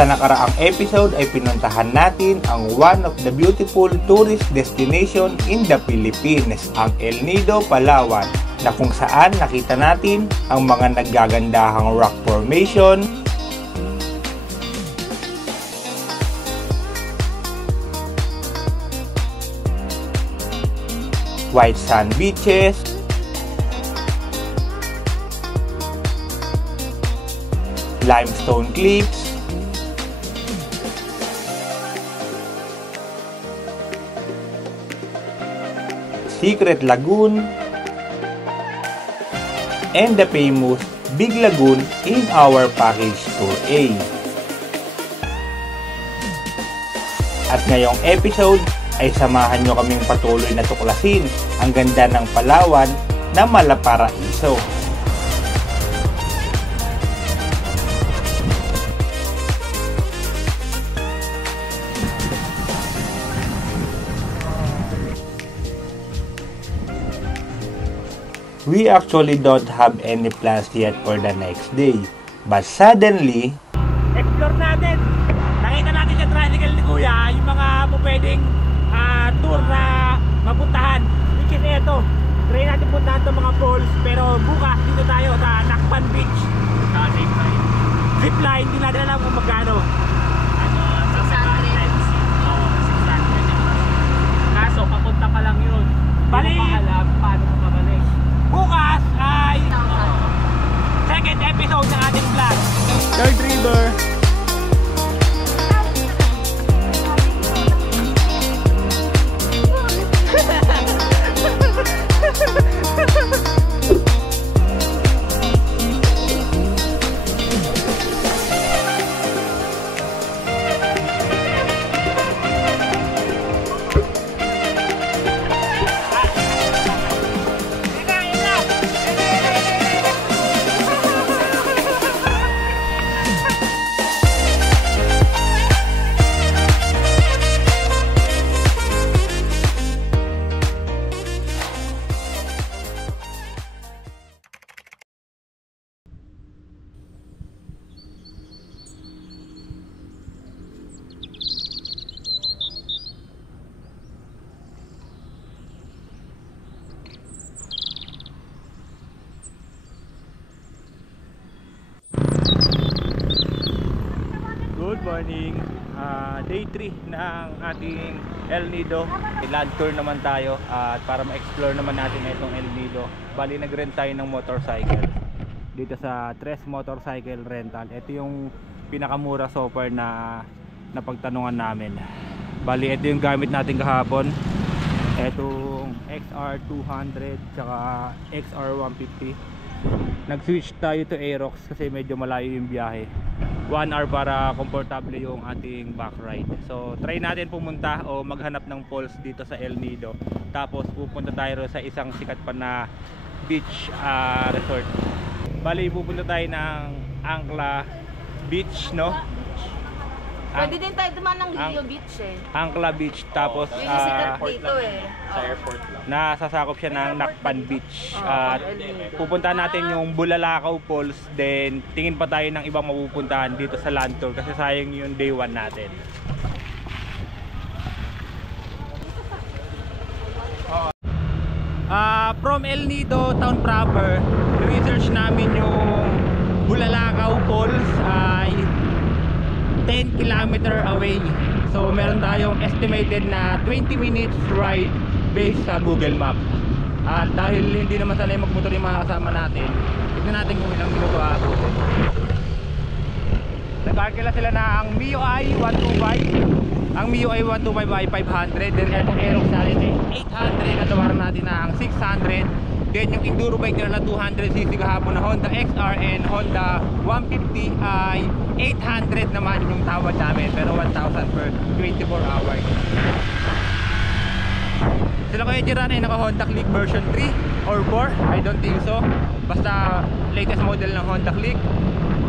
Sa nakaraang episode ay pinuntahan natin ang one of the beautiful tourist destination in the Philippines, ang El Nido, Palawan, na kung saan nakita natin ang mga naggagandahang rock formation, white sand beaches, limestone cliffs, secret lagoon, and the famous Big Lagoon in our package tour A. At ngayong episode ay samahan nyo kaming patuloy na tuklasin ang ganda ng Palawan na Malaparaiso. We actually don't have any plans yet for the next day, but suddenly, explore natin. Nakita natin sa tricycle ni Kuya yung mga pwedeng tour na mapuntahan. Which is ito. Try natin puntahan itong mga falls. Pero bukas dito tayo sa Nakpan Beach. Sa zipline. Zipline, hindi natin alam kung magkano. 600. Kaso papunta pa lang yun. Bali, hindi mo pa alam paano mo mabalik. Bukas ay second episode ng ating vlog. Third River. Good morning, day 3 ng ating El Nido. Land tour naman tayo at para ma-explore naman natin itong El Nido. Bali nag-rent tayo ng motorcycle dito sa Tres Motorcycle Rental. Ito yung pinakamura so far na napagtanungan namin. Bali ito yung gamit natin kahapon. Itong XR200 tsaka XR150. Nag-switch tayo to Aerox kasi medyo malayo yung biyahe. 1 hour para komportable yung ating back ride. So try natin pumunta o maghanap ng falls dito sa El Nido. Tapos pupunta tayo sa isang sikat pa na beach resort. Bali pupunta tayo ng Ancla Beach, no? Pwede din tayo dumaan ng Leo Beach eh. Ancla Beach, tapos yun yung sikat dito eh. Sa airport lang. Nasasakop siya ng Nakpan Beach. At pupunta natin yung Bulalakaw Falls. Then tingin pa tayo ng ibang mapupuntahan dito sa land tour kasi sayang yung day 1 natin. From El Nido town proper, research namin yung Bulalakaw Falls ay 10 km away. So meron tayong estimated na 20 minutes ride based sa Google Map. At dahil hindi naman sanay magmotor yung mga kasama natin, tignan natin kung ilang minuto aabutin. Nag-calculate sila na ang MIUI 125. Ang MIUI 125 ay 500. Then etong Aerox natin ay 800. Natawaran natin na ang 600. Then yung enduro bike nila na 200cc kahapon na Honda XR and Honda 150 ay 800 naman yung tawad namin, pero 1,000 per 24 hours. Sila Kuya Jiran ay naka Honda Click version 3 or 4, I don't think so. Basta latest model ng Honda Click.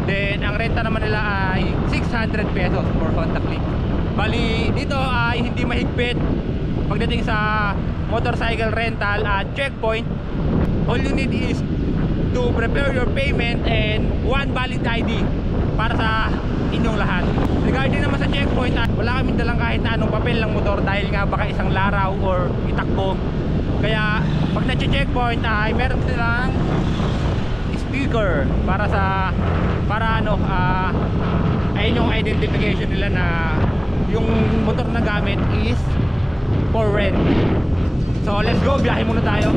Then ang renta naman nila ay 600 pesos for Honda Click. Bali dito ay hindi mahigpit pagdating sa motorcycle rental at checkpoint. All you need is to prepare your payment and one valid ID para sa inyong lahat. Regarding naman sa checkpoint, wala kami dalang kahit na anong papel ng motor dahil nga baka isang laraw or itakbo. Kaya pag na-checkpoint ay meron silang sticker ayun yung identification nila na yung motor na gamit is for rent. So let's go, biyahe muna tayo.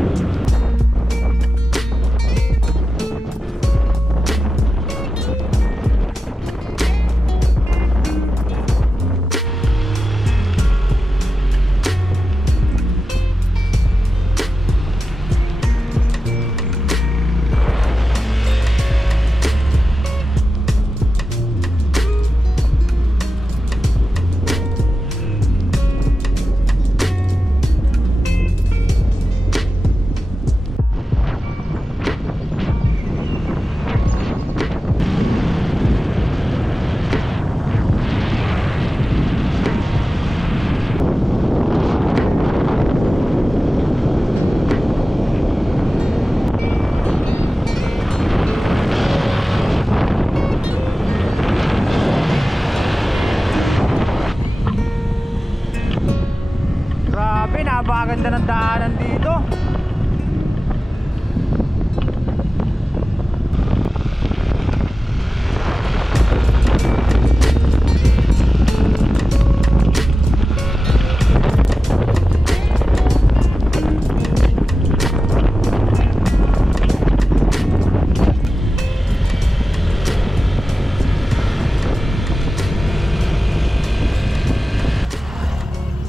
Napakaganda ng daanan dito.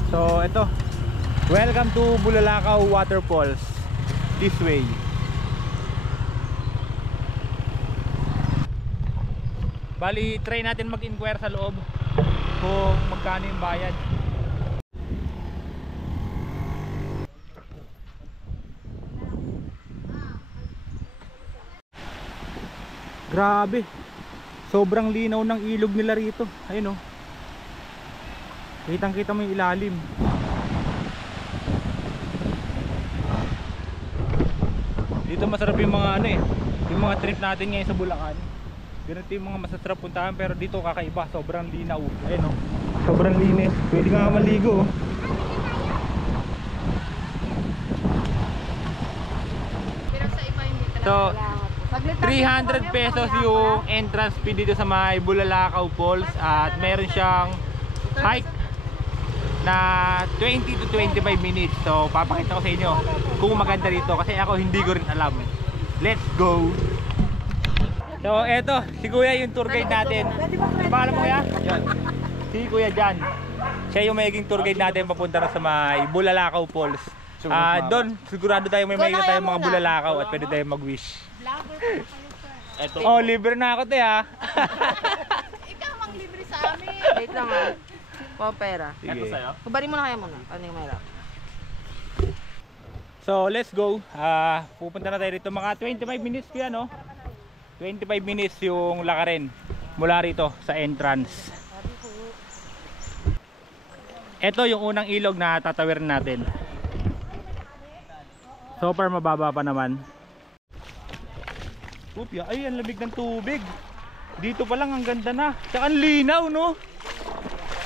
So ito, welcome to Bulalakaw Waterfalls. This way. Bali, try natin mag-inquire sa loob kung magkano yung bayad. Grabe, sobrang linaw ng ilog nila rito. Ayun oh, kitang kita mo yung ilalim. Dito masarap yung mga yung mga trip natin ngayon sa Bulacan. Ganito yung mga masasarap puntahan, pero dito kakaiba, sobrang linaw. Ayun oh, sobrang linis. Pwede ka maligo oh. Pero sa iba hindi talaga. So 300 pesos yung entrance fee dito sa may Bulalakaw Falls, at meron siyang hike na 20 to 25 minutes. So papakita ko sa inyo kung maganda dito, kasi ako hindi ko rin alam. Let's go. So eto, si Kuya yung tour guide natin. Pangalan mo Kuya? Yan. Si Kuya Jan. Siya yung magiging tour guide natin papunta na sa may Bulalakaw Falls. Doon sigurado tayo may makikita tayong mga bulalakaw at pwede tayong mag-wish. Eto. Oh, libre na ako te ha. Ikaw ang libre sa amin. Wait lang ah. Pera. Ito sa'yo? Kubarin mo na kaya muna. Ano yung mahirap? So let's go. Pupunta na tayo dito. Mga 25 minutes kaya no? 25 minutes yung lakarin mula rito sa entrance. Ito yung unang ilog na tatawirin natin. So far mababa pa naman. Upya, ay ang lamig ng tubig. Dito pa lang ang ganda na. Tsaka ang linaw no?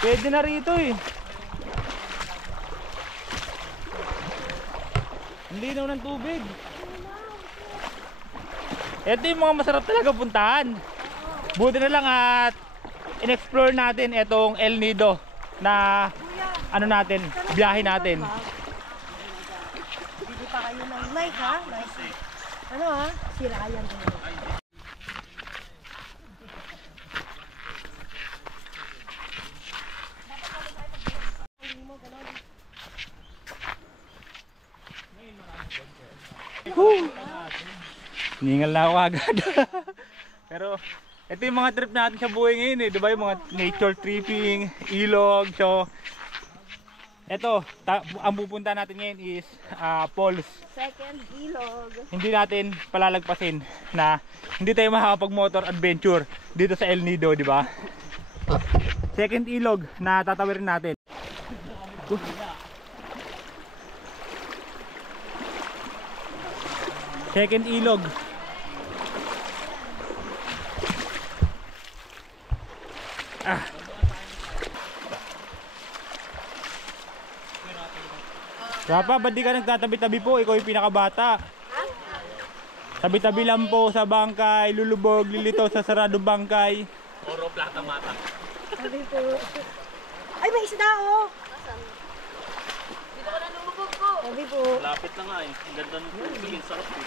Pwede na rito eh. Ang linaw ng tubig. Ito yung mga masarap talaga puntahan. Buti na lang at in-explore natin itong El Nido na natin, biyahe natin. Hindi pa kayo ng like ha? Like. Ano ha? Sira yan. Ningal na ako agad. Pero ito yung mga trip natin sa buhay ngayon eh, 'di ba? Yung mga nature tripping, ilog. So ito, ang pupunta natin ngayon is falls. Second ilog. Hindi natin palalagpasin na hindi tayo makakapag-motor adventure dito sa El Nido, 'di ba? Second ilog na tatawirin natin. Second ilog. Papa, ba't di ka nagtatabi-tabi po? Ikaw yung pinakabata. Tabi-tabi lang po sa bangkay, lulubog, lilitaw sa saradong bangkay. Oro, plata, mata. Sabi po. Ay, may isda oh. Dito ka na lumubog ko. Sabi po. Lapit na nga eh. Ang ganda ng tubig. Ang sarap eh.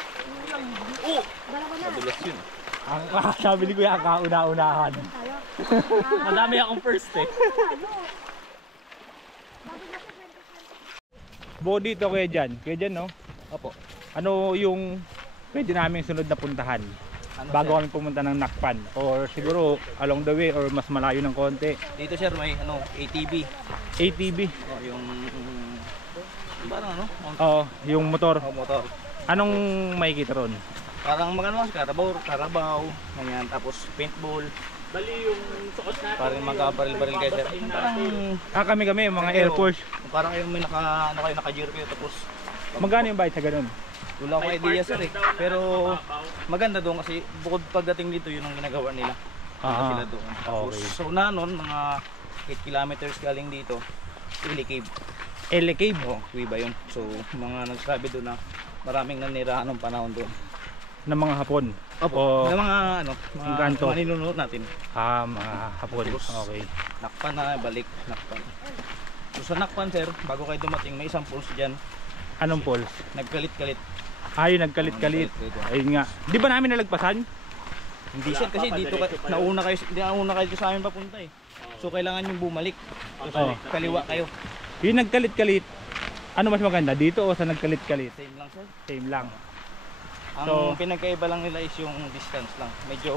Dala ko na. Madulas yun. Ang sabi ni Kuya, kauna-unahan. Tayo. Madami akong first eh. Buo dito Kuya Jan. Kuya Jan, no? Opo. Ano yung pwede namin sunod na puntahan? Bago kami pumunta ng Nakpan, or siguro along the way or mas malayo ng konti. Dito sir may ATV. ATV. Oh, yung parang Oo, yung motor. motor. Anong makikita ron? Parang magano karabaw, ganyan, tapos paintball. Bali yung suot natin. Parang magkabaril-baril kayo sir. Parang Kami mga Air Force. parang yung may naka-gear kayo tapos Magkano yung bayad sa ganun? wala akong idea sir eh. Pero maganda doon kasi bukod pagdating dito yun ang ginagawa nila. Punta sila doon. Tapos okay. so na noon mga 8 kilometers galing dito, Ili Cave. LA Cave. Oh, Cuiba yun. So mga nagsabi doon na maraming nanirahan ng panahon doon. Ng mga Hapon. Opo. O, Ng mga Ganto. mga ninunood natin. mga Hapon. Okay. Nakpan na balik, Nakpan. So sa Nakpan sir, bago kayo dumating may isang pulse diyan, Anong pulse? nagkalit-kalit. Ayun, nagkalit-kalit. Ayun nga. Di ba namin nalagpasan? Hindi sir kasi dito nauna kayo sa amin papunta eh. So kailangan yung bumalik. So, kaliwa kayo. Yung nagkalit-kalit, ano mas maganda? Dito o sa nagkalit-kalit? Same lang sir. Same lang. Ang So, pinagkaiba lang nila is yung distance lang. Medyo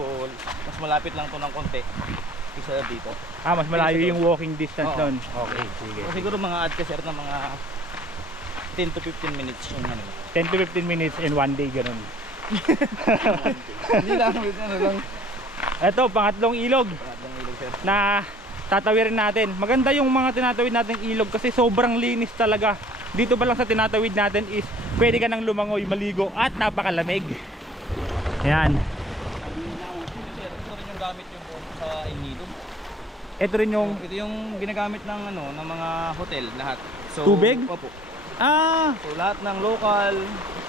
mas malapit lang to ng konti kaysa dito. mas malayo yung walking distance Oo. nun. Okay, sige. So, siguro mga add ka sir na mga 10 to 15 minutes yung ano. 10 to 15 minutes in one day, ganun. Hindi lang, ano lang. Ito, pangatlong ilog Pangatlong ilog sir. na tatawirin natin. Maganda yung mga tinatawid nating ilog kasi sobrang linis talaga. Dito pa lang sa tinatawid natin is pwede ka nang lumangoy, maligo at napakalamig. Ayan. Sir, ito rin yung gamit yung sa Inido. Ito rin yung Ito yung ginagamit ng ng mga hotel lahat. So, Tubig? Opo. So So lahat ng local,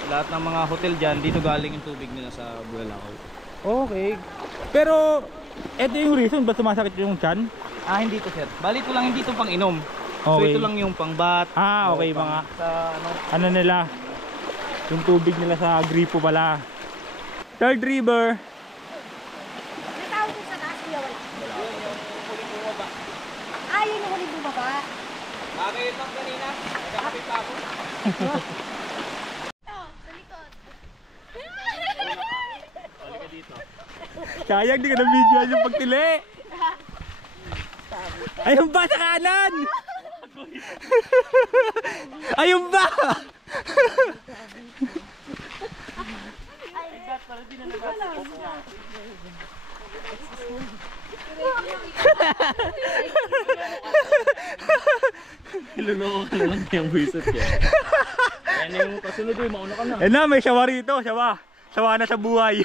lahat ng mga hotel diyan dito galing yung tubig nila sa Bulalakaw. okay. Pero ito yung reason ba't sumasakit yung tiyan? Hindi to sir. Bali ito lang hindi to pang inom. So Okay. ito lang yung pang-bath. Okay, o mga sa ano nila, yung tubig nila sa gripo pala. Third River. May tao ko sa taas niya wala. Yun yung huling bumaba. Bakit lang kanina? Nagkakapit pa ako. Sayang di ka na video yung pagtili. Ayun ba sa kanan? Ayun ba? Iluloko ka na lang yung buwisit niya. Yan yung kasunod yung mauna ka na. Eh na, may sawa rito, sawa. Sawa na sa buhay.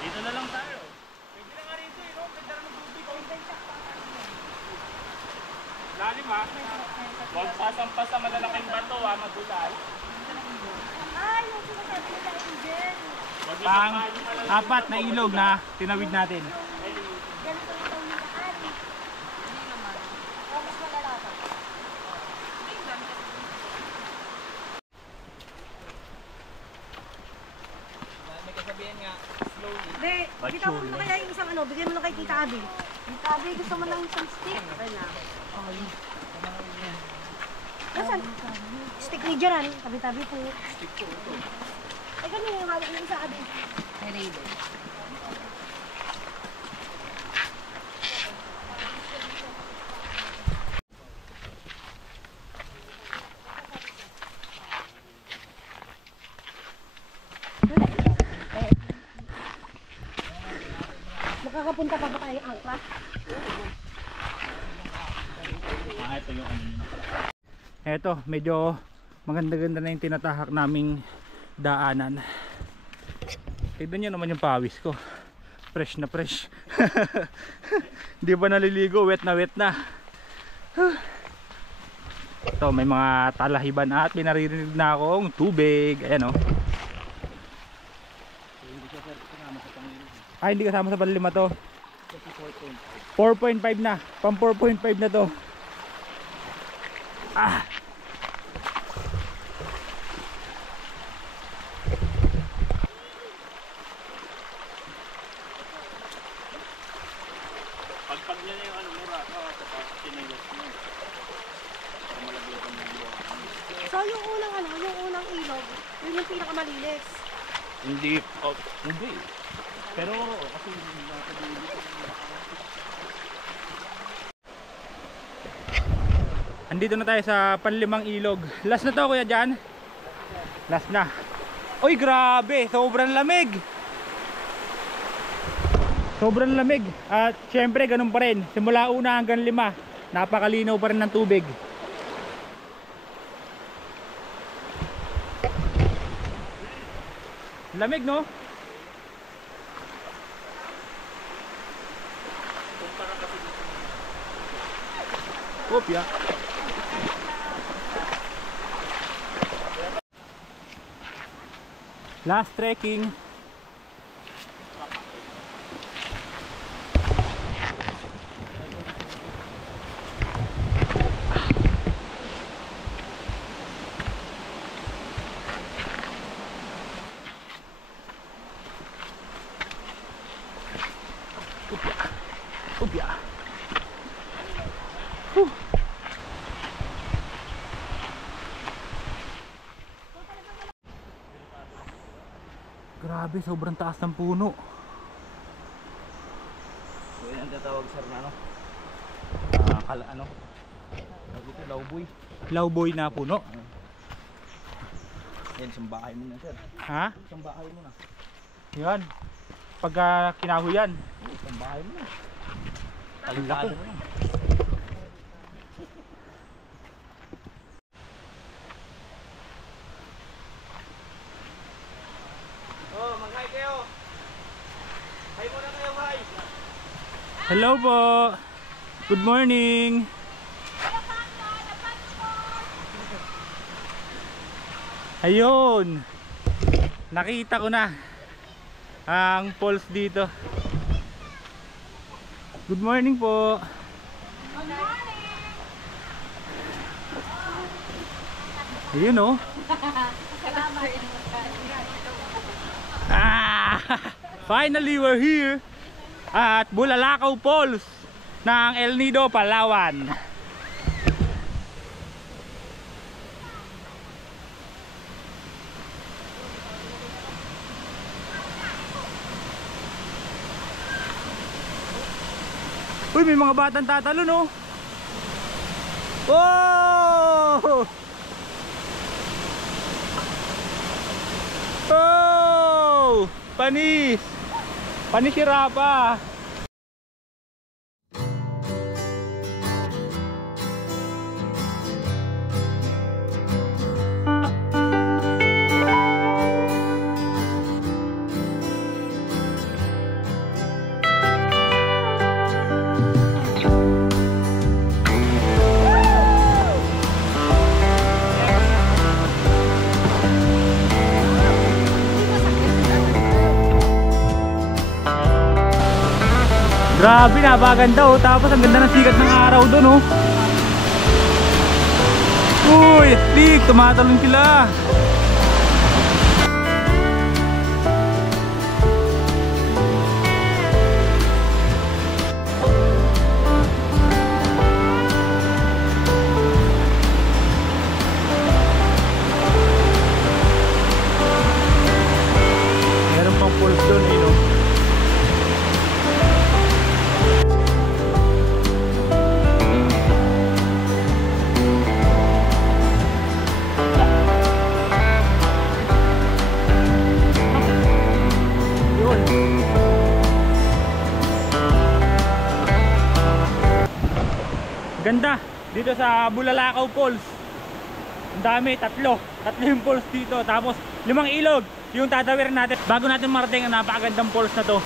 Dito na lang tayo. Lalim ha. Huwag sasampa sa malalaking bato ha, madulay. Yung sinasabi nila Angel. Pang apat na ilog na tinawid natin. Ganito ito yung daan. Hindi naman. Mas malala pa. May kasabihan nga, slowly. Hindi, kita mo na kaya yung isang ano, bigyan mo na kay Tita Abby. Tita Abby, gusto mo ng isang stick? Nasaan? Stick ni Jaran, tabi-tabi po. Stick po ito. Ay, ganun yung hawak ng isa Abby. Makakapunta pa ba tayong angkla? Ito yung ano nyo. Eto, medyo maganda-ganda na yung tinatahak naming daanan. Tignan nyo naman yung pawis ko. Fresh na fresh. Hindi ba naliligo? Wet na wet na. Ito, may mga talahiban at pinaririnig na akong tubig. Ayan o. Ay, hindi kasama sa panlima to. 4.5 na. Pang 4.5 na to. Ah! Pagpag niya yung ano mura, tapos sinayos mo. Para malagyan ng buwan. So yung unang ilog, yun yung pinakamalinis. Hindi. Oh, hindi. Pero kasi nasa dulo. Andito na tayo sa panlimang ilog. Last na to kuya dyan. Last na. Uy grabe, sobrang lamig. Sobrang lamig. At syempre ganun pa rin. Simula una hanggang 5, napakalinaw pa rin ng tubig. Lamig no? Kopya. Last trekking. Upya. Grabe, sobrang taas ng puno. So yan ang tatawag sir na ano? Ano? Dito lawboy. Lawboy na puno. Yan, isang bahay mo na sir. Ha? Isang bahay mo na. Yan. Pagka kinahuyan. Isang bahay mo na. Ang laki. mo na. Oh, mag-hi kayo. Hi muna kayo, hi. Hello po. Good morning. Ayun. Nakita ko na ang falls dito. Good morning po. Good morning! Ayun oh. Finally we're here at Bulalakaw Falls ng El Nido, Palawan. Uy, may mga batang tatalon oh. Oh! Oh! Panis! Panis si Rapa! Grabe, napakaganda oh. Tapos ang ganda ng sikat ng araw doon oh. Uy, astig, tumatalon sila. Meron pang falls doon eh no. Ganda dito sa Bulalakaw Falls. Ang dami, tatlo yung falls dito. Tapos 5 ilog. yung tatawirin natin bago natin marating ang napakagandang falls na to.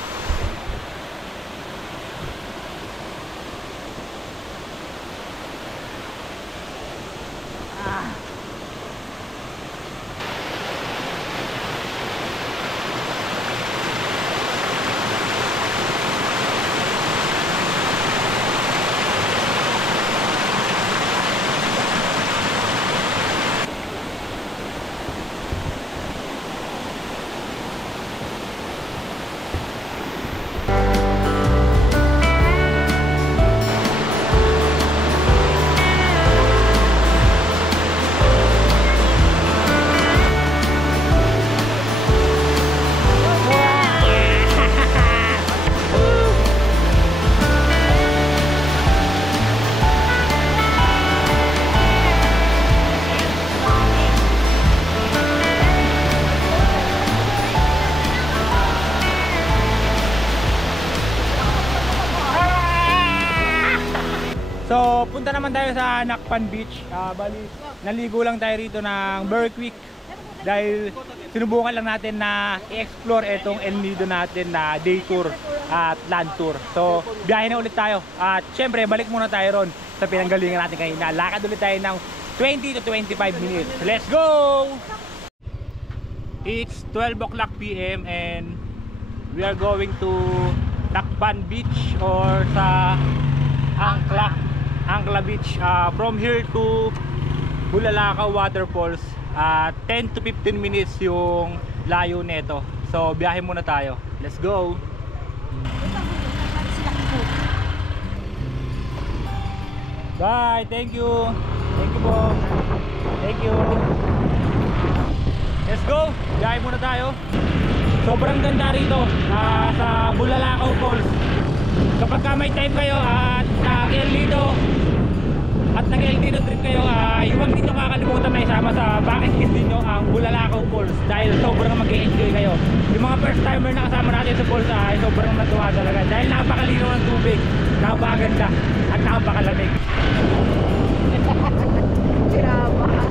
So, punta naman tayo sa Nakpan Beach. Bali, naligo lang tayo rito ng very quick dahil sinubukan lang natin na i-explore itong El Nido natin na day tour at land tour. So, biyahe na ulit tayo. At syempre, balik muna tayo ron sa pinanggalingan natin kanina. Lakad ulit tayo ng 20 to 25 minutes. Let's go! It's 12 o'clock PM and we are going to Nakpan Beach or sa Angla Beach. From here to Bulalakaw Waterfalls, 10 to 15 minutes yung layo nito. So biyahe muna tayo. Let's go. Bye, thank you. Thank you po. Thank you. Let's go. Biyahe muna tayo. Sobrang ganda rito sa Bulalakaw Falls. Kapag may time kayo at nag-El Nido trip kayo, huwag ninyo kakalimutan na isama sa bucket list ninyo ang Bulalakaw Falls dahil sobrang mag-enjoy kayo. Yung mga first timer na kasama natin sa falls ay sobrang natuwa talaga dahil napakalinaw ng tubig, napakaganda at napakalamig.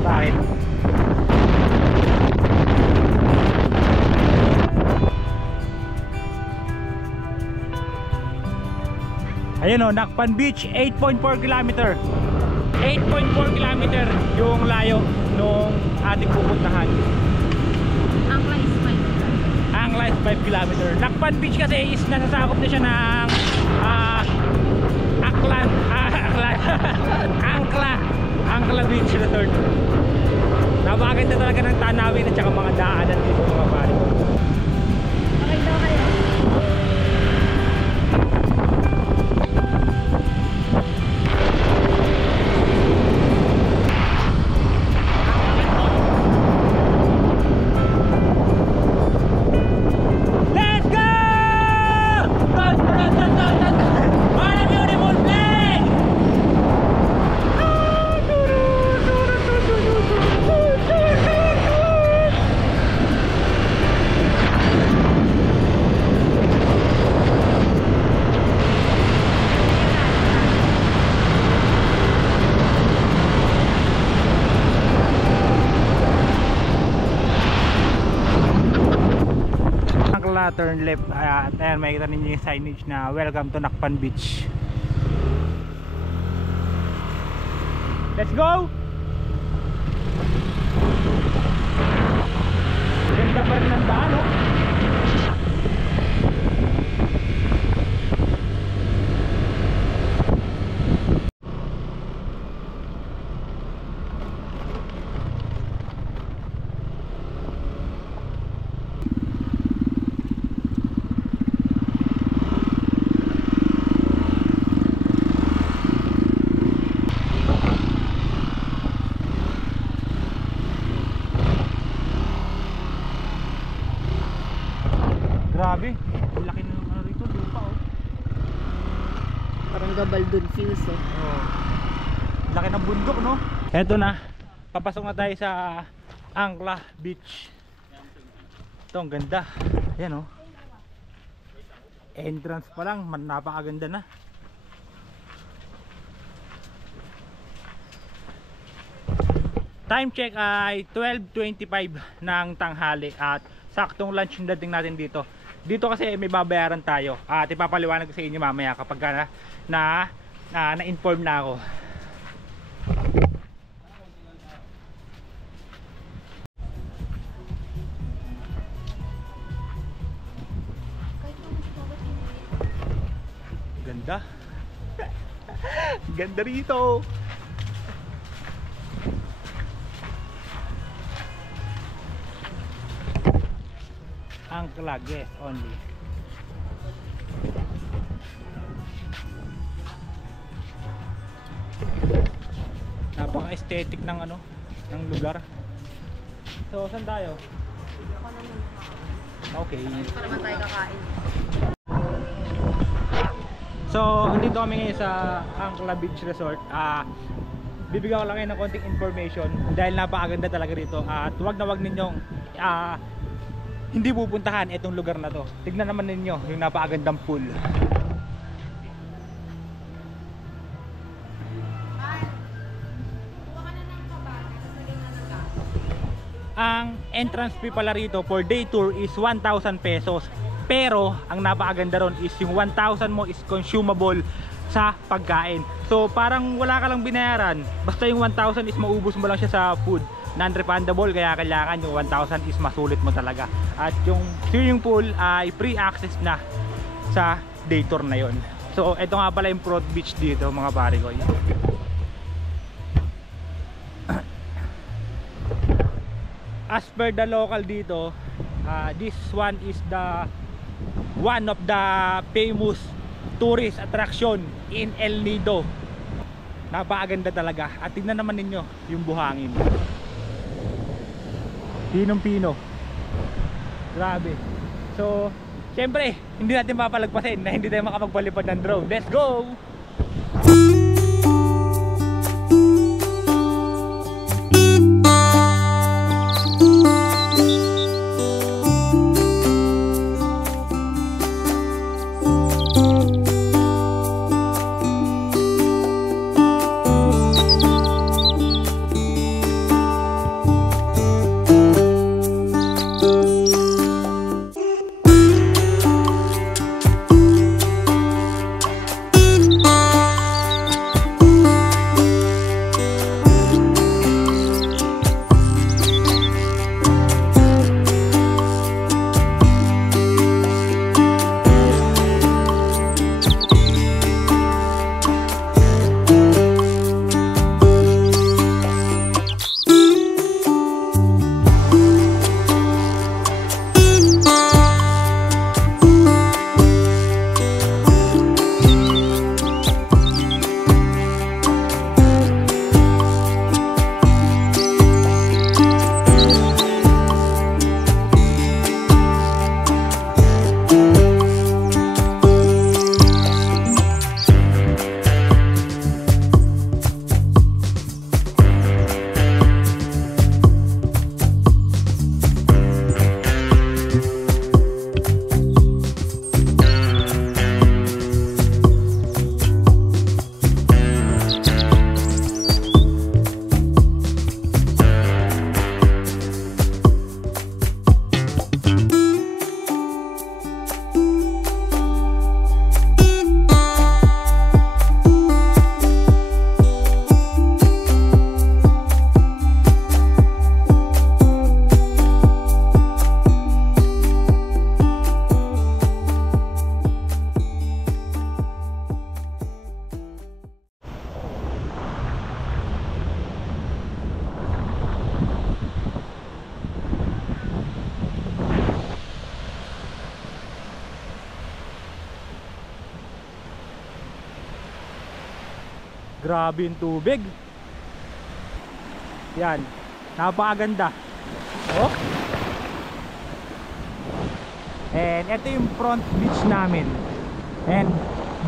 Bakit? Ayun o, Nakpan Beach, 8.4 km. 8.4 km yung layo nung ating pupuntahan. Angla is 5. Angla is 5 km. Nakpan Beach kasi is nasasakop na siya ng Angla Beach Resort. Napakaganda talaga ng tanawin at saka mga daanan dito mga pare. Okay daw kayo. Turn left at ayan, makikita ninyo yung signage na welcome to Nakpan Beach. Let's go! Ganda pa rin ng daan, no? Grabe, ang laki ng ano rito, lupa oh. Parang Gabaldon Hills eh. Oh. Laki ng bundok, no? Eto na, papasok na tayo sa Angla Beach. Ito, ang ganda. Ayan oh. Entrance pa lang, napakaganda na. Time check ay 12:25 ng tanghali at saktong lunch yung dating natin dito. Dito kasi may babayaran tayo. At ipapaliwanag ko sa inyo mamaya kapag na-inform na ako. Ganda. Ganda rito. Angkla, yes, only. Napaka-aesthetic ng ng lugar. So, saan tayo? Okay. Para man tayo kakain. So, andito kami ngayon sa Angkla Beach Resort. Bibigyan ko lang kayo ng konting information dahil napakaganda talaga rito. At wag na wag ninyong hindi pupuntahan itong lugar na to. Tignan naman ninyo yung napakagandang pool. Ang entrance fee pala rito for day tour is 1,000 pesos. Pero ang napakaganda ron is yung 1,000 mo is consumable sa pagkain. So parang wala ka lang binayaran. Basta yung 1,000 is maubos mo lang siya sa food. Non-refundable, kaya kailangan yung 1,000 is masulit mo talaga. At yung swimming pool ay free access na sa day tour na yon. So ito nga pala yung Front Beach dito mga pare ko. As per the local dito, this one is one of the famous tourist attraction in El Nido. Napakaganda talaga. At tingnan naman ninyo yung buhangin. Pinong-pino. Grabe. So, syempre, hindi natin papalagpasin na hindi tayo makapagpalipad ng drone. Let's go! Grabe yung tubig. Yan, napakaganda. Oh. And ito yung front beach namin. And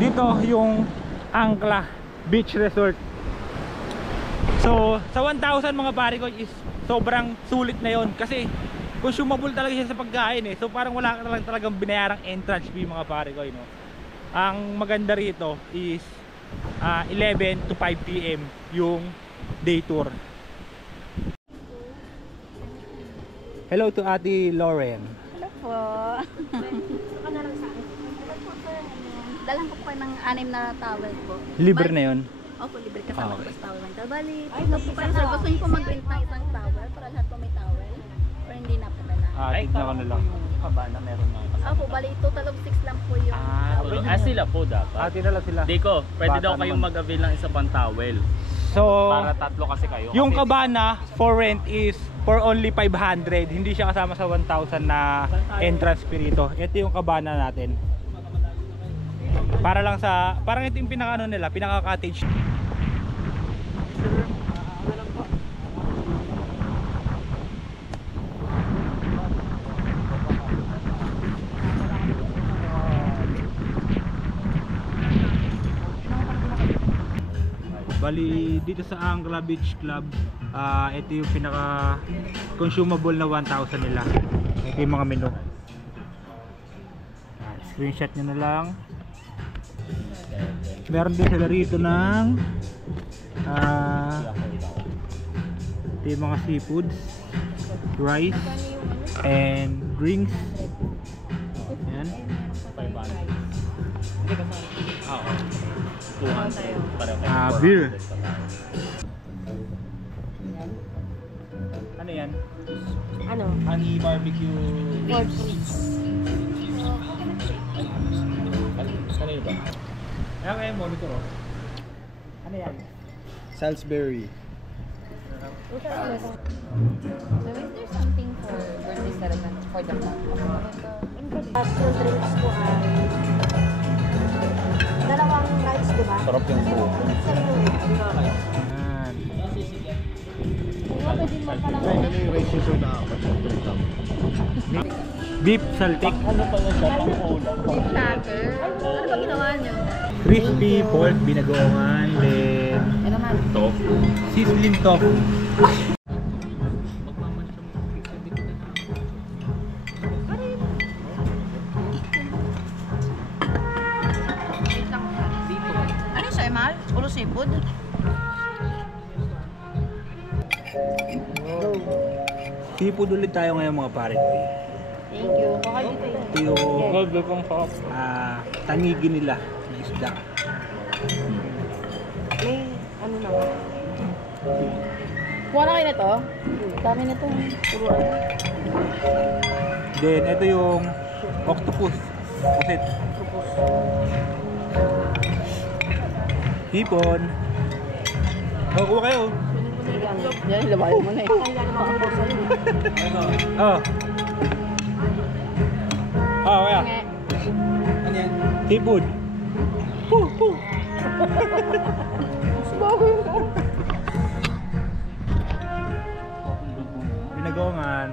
dito yung Angkla Beach Resort. So sa 1,000 mga pare ko is sobrang sulit na yon kasi consumable talaga siya sa pagkain eh. So parang wala ka talagang binayarang entrance fee mga pare ko, no? Ang maganda rito is 11 to 5 PM yung day tour. Hello to Ate Lauren. Hello po. Saka na lang sa akin. Dalang ko po kayo ng 6 na towel po. Libre na yun. Opo, libre kasama Okay. ko sa towel rental. Bali, ito po kayo sir. Gusto niyo po mag-rent ng isang towel para lahat po may towel? Or hindi na po na lang? Ay, tignan ko na lang. Kabana meron na. Opo, bali, total of 6 lang po yung... Sila po dapat. Ate na lang sila. Diko, pwede Bata daw kayong naman. mag-avail ng isa pang towel. So, Para tatlo kasi kayo. yung Kasi- cabana for rent is for only 500. Hindi siya kasama sa 1,000 na entrance fee rito. Ito yung cabana natin. Para lang sa, parang ito yung pinaka ano nila, pinaka cottage. Bali dito sa Angra Beach Club, ito yung pinaka consumable na 1,000 nila. Ito yung mga menu. Screenshot nyo na lang. Meron din sila rito ng ito yung mga seafoods, rice, and drinks. Yan. 200. Beer. Ano yan? Ano? Honey barbecue. Pork. Kanino ba? Ayan kayo, monitor oh. Ano yan? Salisbury. So is there something for birthday celebration for the month? Cool drinks po ay dalawang rice, di ba? Sarap yung buo. Isa lang yung rice. Yan. Beef saltik, Ano pala siya pang ulam? Beef platter. Ano ba ginawa niyo? crispy pork binagoongan, then Ano naman? sizzling tofu. Ano siya, Emal? Ulo seafood? Seafood ulit tayo ngayon mga pare. Thank you. Baka dito yun. Ito yung Gold kong sarap. tanigi nila na isda. May ano naman. Kuha na kayo na to? Dami na to. Puro ano. Then ito yung octopus. Pusit. Hipon. Kuha kayo. Yan, labayan mo na eh. Kaya naman ang bosa yun. Oh. Oh, kaya. Ano yan? Seafood. Binagongan.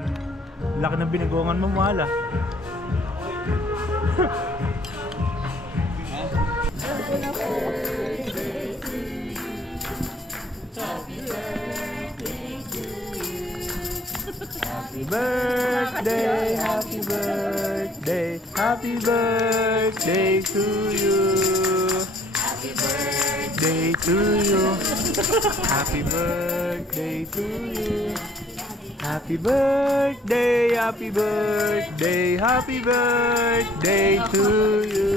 Laki ng binagongan mo, mahal ah. Happy birthday, happy birthday, happy birthday to you. Happy birthday to you. Happy birthday to you. Happy birthday, happy birthday, happy birthday to you.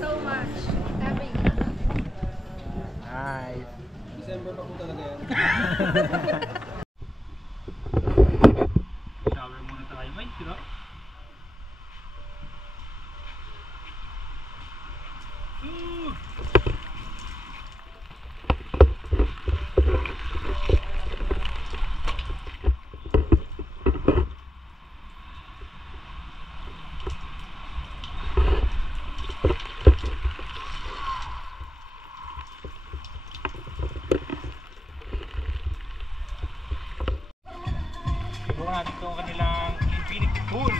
So much. Happy. Nice. December pa po talaga yan. Shower muna tayo, mate, diba? Subukan natin itong kanilang infinity pool.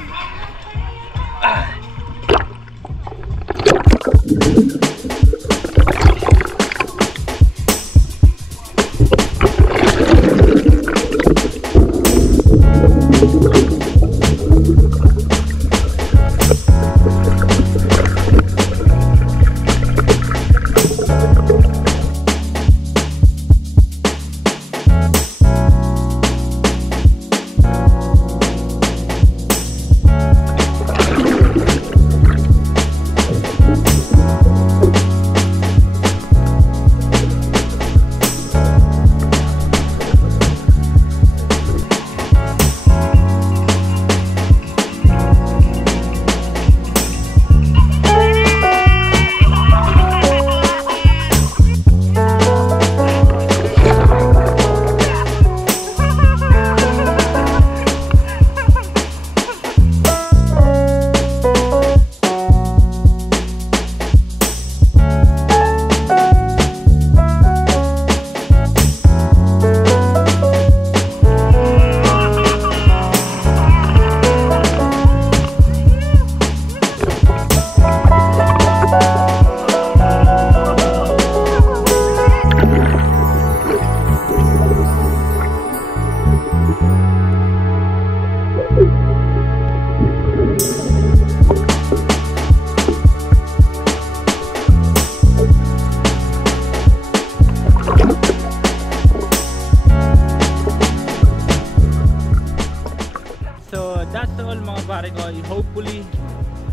mga pare ko, hopefully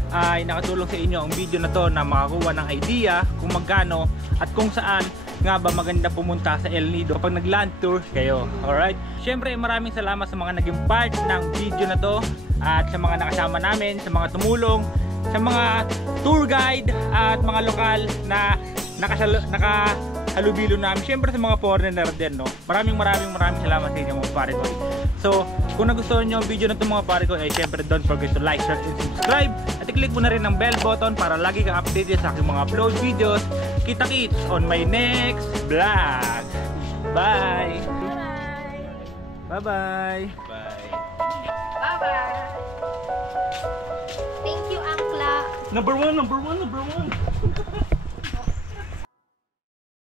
ay nakatulong sa inyo ang video na to na makakuha ng idea kung magkano at kung saan nga ba maganda pumunta sa El Nido kapag nag-land tour kayo. Alright? Syempre maraming salamat sa mga naging part ng video na to at sa mga nakasama namin, sa mga tumulong, sa mga tour guide at mga lokal na nakahalubilo namin. Syempre sa mga foreigner din, no? Maraming salamat sa inyo mga pare ko. So, kung nagustuhan nyo ang video na ito mga pare ko, ay syempre don't forget to like, share, and subscribe. At i-click mo na rin ang bell button para lagi kang updated sa aking mga upload videos. Kita-kits on my next vlog. Bye! Bye-bye! Bye! Bye-bye. Thank you, Angkla. Number one!